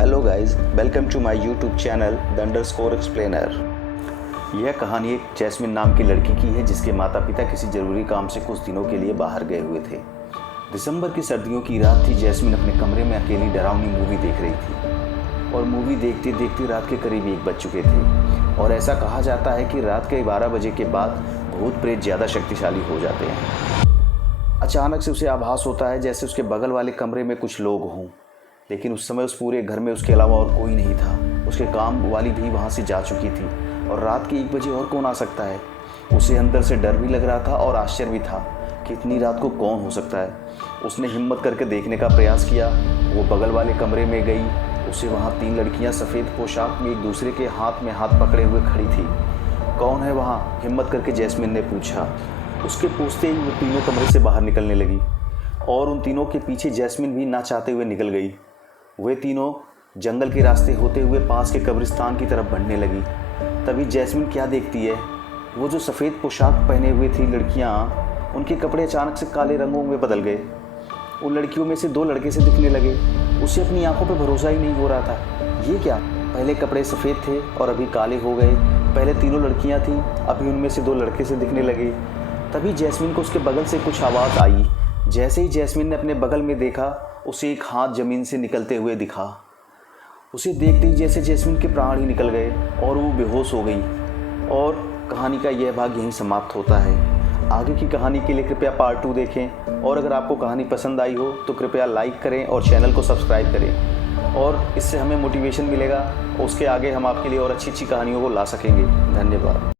Hello guys, welcome to my YouTube channel the underscore explainer. यह कहानी एक jasmine नाम की लड़की की है जिसके माता पिता किसी ज़रूरी काम से कुछ दिनों के लिए बाहर गए हुए थे। दिसंबर की सर्दियों की रात थी। जैस्मिन अपने कमरे में अकेली डरावनी मूवी देख रही थी और मूवी देखते देखते रात के करीब 1 बज चुके थे। और ऐसा कहा जाता है कि रात के 12 बजे के बाद भूत प्रेत ज़्यादा शक्तिशाली हो जाते हैं। अचानक से उसे आभास होता है जैसे उसके बगल वाले कमरे में कुछ लोग हों, लेकिन उस समय उस पूरे घर में उसके अलावा और कोई नहीं था। उसके काम वाली भी वहाँ से जा चुकी थी और रात के 1 बजे और कौन आ सकता है। उसे अंदर से डर भी लग रहा था और आश्चर्य भी था कि इतनी रात को कौन हो सकता है। उसने हिम्मत करके देखने का प्रयास किया। वो बगल वाले कमरे में गई। उसे वहाँ 3 लड़कियाँ सफ़ेद पोशाक में एक दूसरे के हाथ में हाथ पकड़े हुए खड़ी थी। कौन है वहाँ? हिम्मत करके जैस्मिन ने पूछा। उसके पूछते ही वो तीनों कमरे से बाहर निकलने लगी और उन तीनों के पीछे जैस्मिन भी ना चाहते हुए निकल गई। वे तीनों जंगल के रास्ते होते हुए पास के कब्रिस्तान की तरफ बढ़ने लगी। तभी जैस्मिन क्या देखती है, वो जो सफ़ेद पोशाक पहने हुए थी लड़कियाँ, उनके कपड़े अचानक से काले रंगों में बदल गए। उन लड़कियों में से 2 लड़के से दिखने लगे। उसे अपनी आंखों पर भरोसा ही नहीं हो रहा था। ये क्या, पहले कपड़े सफ़ेद थे और अभी काले हो गए। पहले तीनों लड़कियाँ थीं, अभी उनमें से 2 लड़के से दिखने लगे। तभी जैस्मिन को उसके बगल से कुछ आवाज़ आई। जैसे ही जैस्मिन ने अपने बगल में देखा, उसे एक हाथ ज़मीन से निकलते हुए दिखा। उसे देखते ही जैसे जैस्मिन के प्राण ही निकल गए और वो बेहोश हो गई। और कहानी का यह भाग यहीं समाप्त होता है। आगे की कहानी के लिए कृपया पार्ट 2 देखें और अगर आपको कहानी पसंद आई हो तो कृपया लाइक करें और चैनल को सब्सक्राइब करें और इससे हमें मोटिवेशन मिलेगा। उसके आगे हम आपके लिए और अच्छी अच्छी कहानियों को ला सकेंगे। धन्यवाद।